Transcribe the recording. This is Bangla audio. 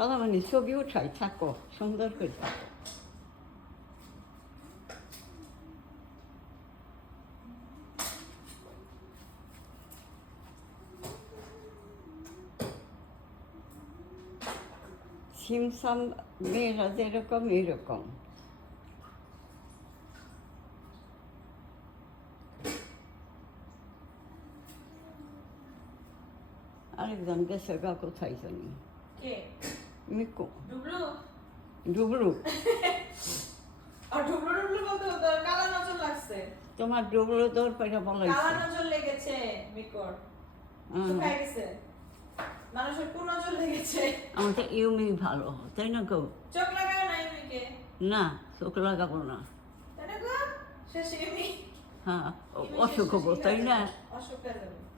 খালামণি ছবি উঠাই থাকো সুন্দর করে থাকো। সিমসাম মেয়েরা যেরকম এরকম। আরেকজন গেছে গা কোথায় জানি কে? মিকু ডুবলু? ডুবলু। আর ডুবলু ডুবলু বলতে তোর কালা নজর লাগছে। তোমার ডুবলু দৌড় পাইটা কালা বলাইছে। নজর লেগেছে মিকর। শুকায় গেছে। মানুষের কোন নজর লেগেছে? আমাদের ইউমি ভালো তাই না গো? চোখ লাগাও নাই মিকে। না চোখ লাগাবো না। তাই না গো? শেষে ইমি। হ্যাঁ অসুখ হবো তাই না? অসুখ হয়ে যাবে।